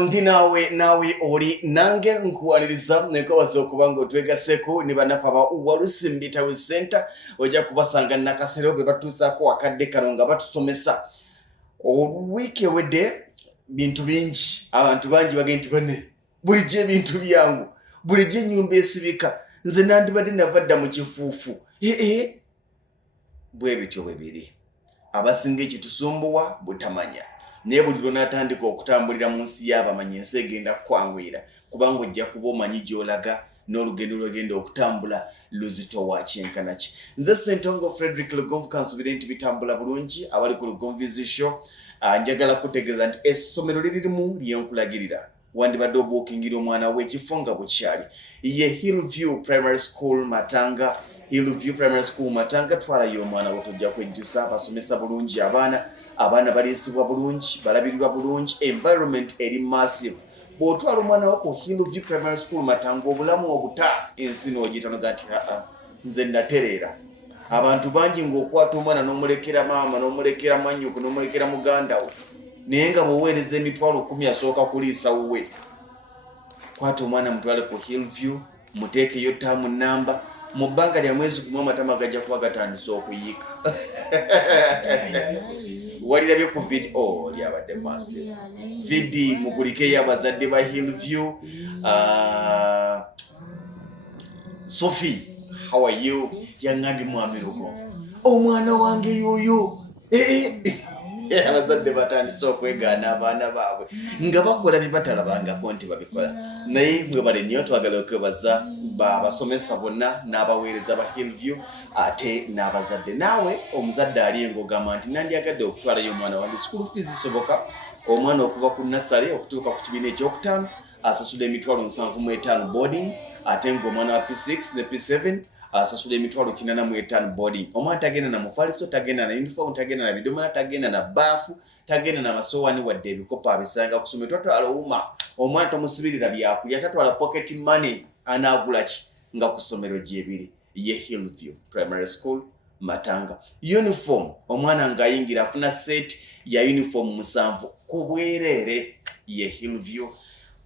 Ndi nawe oli nange nkuwaniriza nekawaza okuba ng'otwegaseko ne bannafe aba Walusimbi Town Center ojja kubasanga nakasero bwe batuusaako akadde kano nga batusomesa wiiki ewedde bintu bingi abantu bangi bagenda nti banne bulijjo ebintu byangu bulijjo ennyumba esibika nze nandibadde nava dda mu kifuufu bwe bityo bwe biri abasinga ekitusumbuwa butamanya naye buli lw'onaatandika okutambulira mu nsi y'abamanyi ensi egenda kwanguyira kubanga ojja kuba omanyi gy'olaga n'olugendo lw'ogenda okutambula luzito wa kyenkanaki. Nze Ssentongo Frederick Lugonvu kansubire nti bitambula bulungi abali ku Lugonvu Show. Njagala kutegeeza nti essomero lirimu lyenkulagirira wandibadde obuukingira omwana w'ekifo nga bukyali ye Hillview Primary School Matanga. Hillview Primary School Matanga twalayo omwana we tojja kwejjusa basomesa bulungi abaana baliisibwa bulungi balabirirwa bulungi environment eri massive bw'otwala omwana wo ku Hillview Primary School Matanga obulamu obuta ensi n'ogitanoga nti nze natereera abantu bangi ng'okwata omwana n'omulekera maama n'omulekera mwannyuku n'omulekera muganda wo naye nga bw'oweereza emitwalo 10 asooka kuliisa wuwe kwata omwana mutwale ku Hillview muteekeyo ttaamu nnamba mu bbanga lya mwezi gumu amatama gajja kuba gatandise okuyiika walirabye ku video lyabadde massive vidi mugulikeyo abazadde ba Hillview. Sophie, how are you? Yangandi mwami Lugonvu omwana wange yoyo abazadde batandise okwegaana abaana baabwe nga bakola bye batalabangako nti babikola naye mwebale nnyo twagala okwebaza basomesa bonna n'abaweereza ba Hillview ate n'abazadde naawe omuzadde ali engogamba nti nandyagadde okutwalayo omwana wange school fees zisoboka omwana okuva ku nasale okutuuka ku kibiina ekyokutaano asasula emitwalo 75 boarding ate ng'omwana wa P6 ne P7 asasula emitwalo 85 boarding. Omwana tagenda na mufaliso tagenda na uniform tagenda na bidomola tagenda na baafu tagenda na masowaani wadde ebikopo abisanga kusoma twatwala uma omwana tomusibirira byakulya tatwala pocket money anaagula ki nga ku ssomero gyebiri ye Hillview Primary School Matanga. Uniform omwana ng'ayingira afuna set ya uniform 7 ku bwereere ye Hillview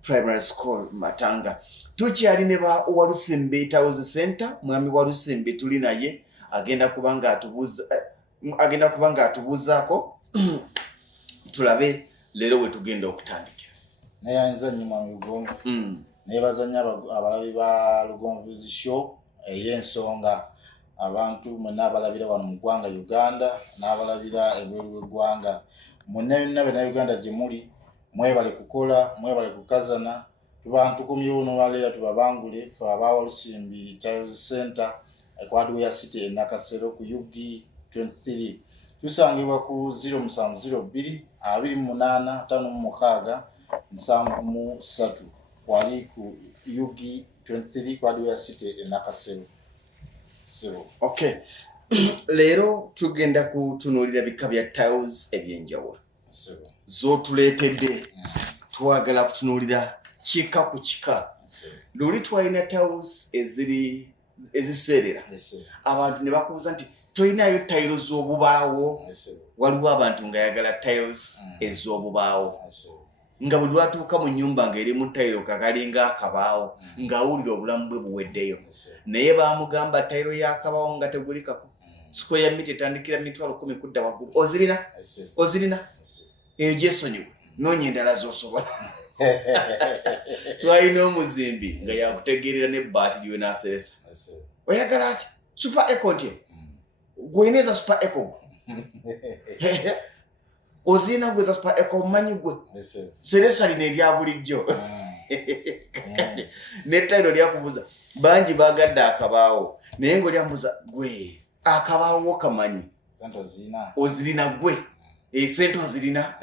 Primary School Matanga. Tukyali ne ba Walusimbi Town Center mwami Walusimbi tuli naye agenda kubanga atubuzaako tulabe leero we tugenda okutandikira. Naye nze nyuma mu Lugonvu naye bazanya abalabi ba Lugonvu Show ey'ensonga abantu mwenna abalabira wano mu ggwanga Uganda n'abalabira ebweru w'eggwanga mwenna bena Uganda gye muli mwebale kukola mwebale kukazana tubantu kumyuno wale tubabangule fa aba Walusimbi Town Center ekwadu ya city nakasero ku Yugi 23 tusangibwa ku 0702 28 56 73 wali ku Yugi 23 kwadu ya city nakasero. Okay. Leero tugenda kutunuulira bika bya tiles ebyenjawulo z'otuleetedde twagala kutunuulira kika ku kika. Luli twalina tiles eziseerera abantu ne bakubuza nti toyinayo tiles z'obubaawo waliwo abantu nga yagala tiles ez'obubaawo nga bwe lwatuuka mu nnyumba ng'eri mu tayiro kakalinga akabaawo ng'awulira obulamu bwe buweddeyo naye baamugamba tayiro y'akabaawo nga tegulikako square mita etandikira mitwalo 10 kudda waggulu ozirina eyo gyesonyiwe noonya endala z'osobola twalina omuzimbi nga yakutegeerera n'ebbaati liwe n'aseresa oyagala ati super eco ntye gweineza super eco ozina gweza super eco manyi gwe seresa lino erya bulijjo n'ettayiro lyakubuza bangi bagadde akabaawo naye ng'olyambuza gwe akabaawo kamanyi ozirina gwe esente ozirina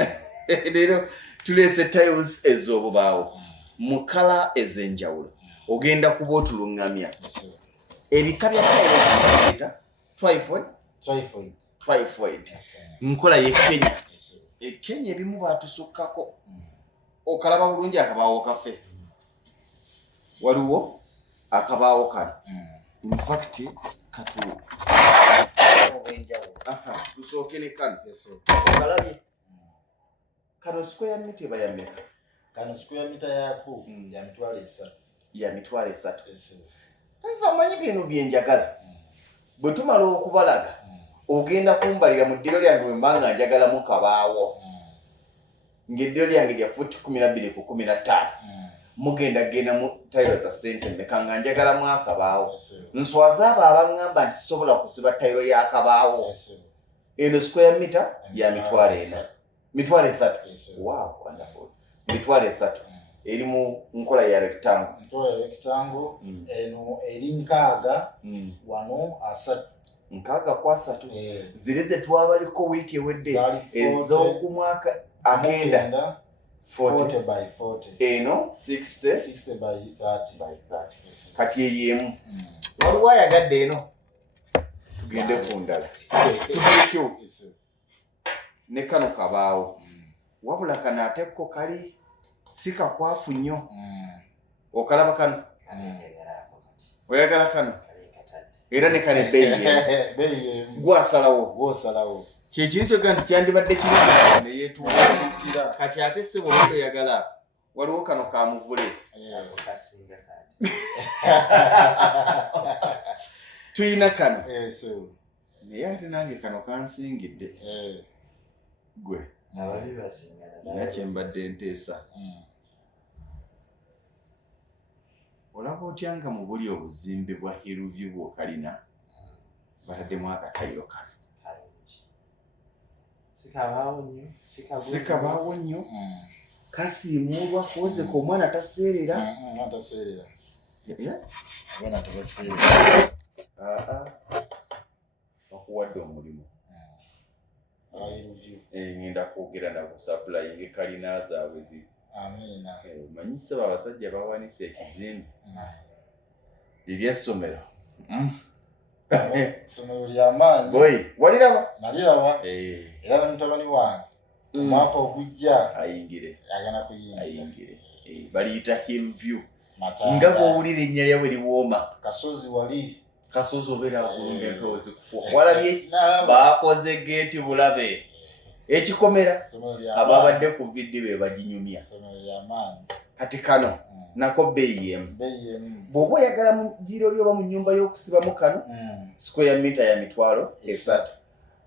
leero tuleese tiles ez'obubaawo mu kala ez'enjawulo ogenda kuba otuluŋŋamya ebika bya tiles twifoid nkola ye Kenya Kenya ebimu baatusukkako okalaba bulungi akabaawo kaffe waliwo akabaawo kano in fact katu tusooke ne kano okalabye kano square mita bayameka kano square meter yako ya mitwalo 3 ya mitwalo 3 sasa manyi bino byenjagala bwe tumala okubalaga ogenda kumbalira mu ddiro lyange bwe mbanga njagala mu kabaawo ng'eddiro lyange lya futi 12 ku 15 mugenda mu tayiro za sente mmeka nga njagala mu akabaawo nswaza abo abaŋŋamba nti sisobola kusiba tayiro y'akabaawo eno square meter ya mitwalo 4 mitwalo 3 wow wonderful mitwalo 3 eri mu nkola ya rectangle eno eri nkaaga wano 3 nkaaga kwa 3 ziri ze twabaliko wiiki ewedde ez'okumwaka agenda 40 by 40 eno 60 by 30 kati eyemu waliwo ayagadde eno tugende ku ndala tubirikyo ne kano kabaawo wabula kano ate ko kali si kakwafu nnyo okalaba kano oyagala kano era ne kane bbeeyi gwasalawo kyekiri kyogga nti kyandibadde kinene neyeetuukira kati ate se bwobadde oyagala waliwo kano kamuvule tuyina kano naye ate nange kano kansingidde gwe era kyembadde nteesa olaba otya nga mu buli obuzimbe bwa Hillview bwokalina bataddemu akatayiro kano sikabaawo nnyo kasiimuulwa kwozeka omwana taseerera okuwadde omulimu ngenda kwogera nabo supplying kalina zaabwe ziri manyi saba abasajja bawanise ekizimbe liri essomero somero ly'amaanyi boy waliraba naliraba era na mutabani wange omwaka ogujja ayingire ayingire baliyita Hillview nga bw'owulira ennya lyabwe liwooma kasozi obeera kulunga entoozi kufuuka walabye baakoze geeti bulabe ekikomera ababadde ku viddi be baginyumya kati kano nako bbeeyi emu bw'oba oyagala mu jjiro lyoba mu nnyumba y'okusibamu kano square meter ya mitwalo 3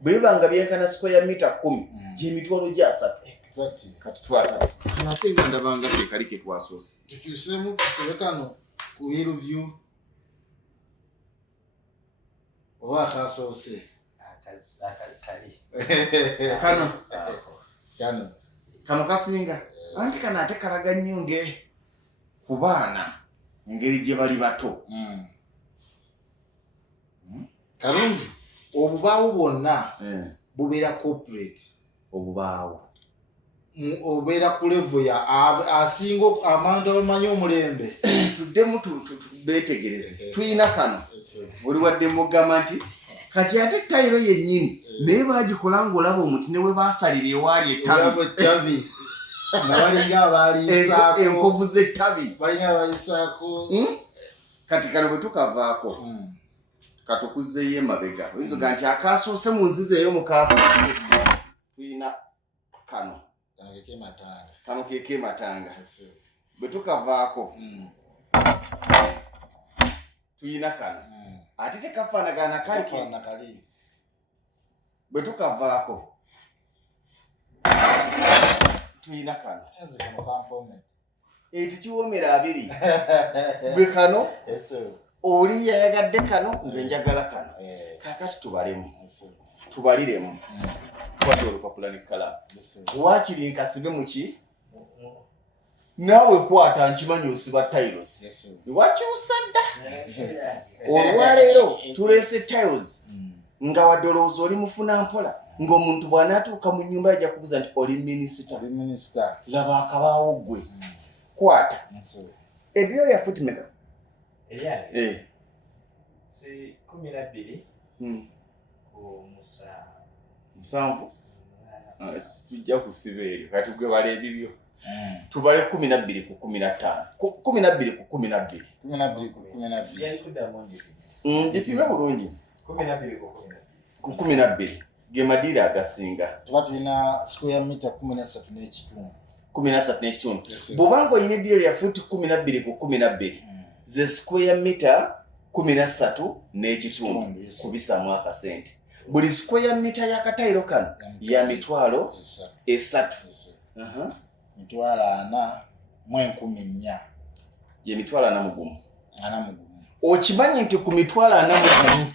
bwe bibanga byenkana square meter 10 gy'emitwalo gya 3 kati twata kano ate nga ndabanga tekali ke twasoose tukyuseemu tusibe kano ku Hillview oba akasoose kano kasinga anti kano ate kalaga nnyo ku baana engeri gye bali bato kalungi obubaawo bwonna bubeera corporate obubaawo obeera ku level ya asinga abantu abamanyi omulembe tuddemu beetegereze tuyina kano buli wadde mugamba nti kati ate tayiro yennyini naye baagikola ng'olaba omuti ne we baasalira ewaali ettabi balinga abaliisaako enkovu z'ettabi balinga abaliisaako kati kano bwe tukavaako katukuzzeeyo emabega oyinza nti akaasoose mu nziza ey'omukaasa tuyina kano keke matanga bwe tukavaako tuyina kano ate tekafaanagana kali bwe tukavaako tuyina kano tekiwoomera abiri bwe kano oli yayagadde kano nze njagala kano kakati tubaliremu kwata olupapula ne kalamu waakiri nkasibe muki naawe kwata nkimanyi osiba tiles wakyusa dda olwaleero tuleese tiles nga wadde olowooza oli mufuna mpola ng'omuntu bw'anaatuuka mu nnyumba yajja kubuuza nti oli minisita laba akabaawo gwe kwata eddiro lya futi meka Eliane. Si 12 ku musanvu tujja kusiba eryo kati gwe bala ebibyo tubale 12 ku 15 12 ku 12 yali kuddamu nji dipime bulungi 12 ku 12 ge madiira agasinga tuba tulina square meter 13 n'ekitundu 13 n'ekitundu bw'obanga olina eddiiro lya fuuti 12 ku 12 ze square meter 13 n'ekitundu kubisamu akasente buli square meter y'akatayiro kano ya mitwalo 3 mitwalo 4 mu 14 ye mitwalo 4 okimanyi nti ku mitwalo 4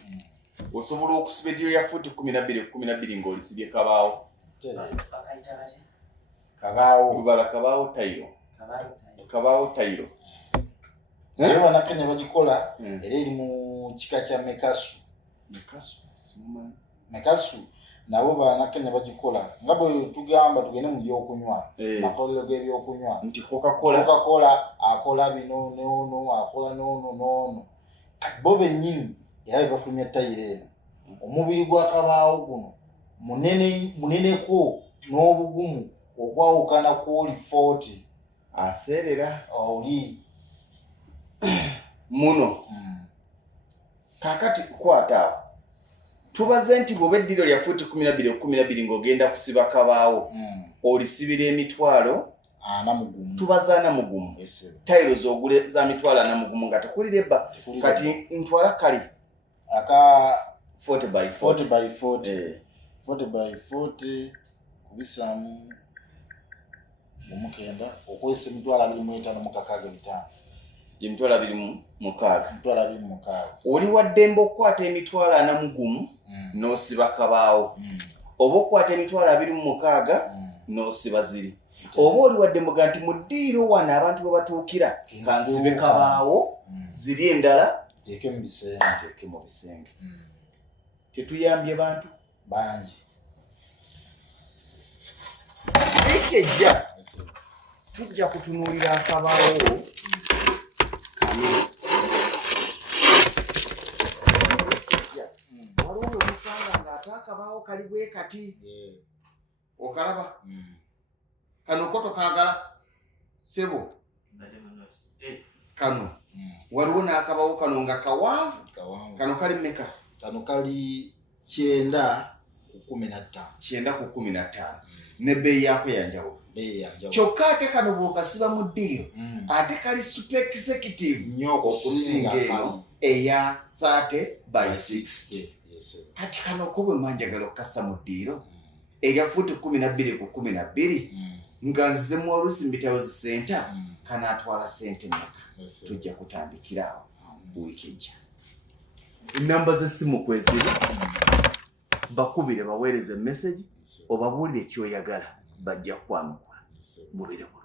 osobola okusiba eddiiro lya fuuti 12 ku 12 ng'olisibye kabaawo kabaawo tayiro naye banakanya bagikola era eri mu kika kya mekasu nabo banakanya bagikola nga bwe tugamba tugende mu byokunywa makolero g'ebyokunywa nti Coca-Cola akola bino n'ono akola n'ono bo bennyini era bebafulumya tayiro eno omubiri gwa kabaawo guno muneneko n'obugumu okwawukana kwoli 40 aseerera oli muno kakati kwata awo tubaze nti bw'oba eddiiro lya fuuti 12 ku 12 ng'ogenda kusiba kabaawo olisibira emitwalo 40 tubaza 40 tayiro z'ogule za mitwalo 40 nga tekulira ebba kati ntwala kali aka 40 by 40 kubisamu omukenda okwesa emitwalo 25 emitwalo 26 oli waddembe okukwata emitwalo 40 n'osiba kabaawo oba okukwata emitwalo 26 n'osiba ziri oba oli waddembe nti mu ddiiro wano abantu bwe batuukira kansibe kabaawo ziri endala teeke mu bisenge tetuyambye bantu bangi ekejja tujja kutunuulira akabaawo waliwo we musanga ng'ate akabaawo kali bwe kati okalaba kano ko tokaagala sebo kano waliwo n'akabaawo kano nga kawanvu kano kali mmeka kano kali 9 ku 15 n'ebbeeyi yaako yanjawulo kyokka ate kano bw'okasiba mu ddiiro ate kali super executive nnyo okusinga eno eya 30 by 60 kati kano ko bwe manjagala okukassa mu ddiiro erya fuuti 12 ku 12 nga nze mu oluusi mbitawo zisenta kanaatwala sente mmeka tujja kutandikira awo wiiki ejja ennamba z'essimu kweziri bakubire baweereze message obabuulire ekyoyagala bajja kwanukula mubere bulungi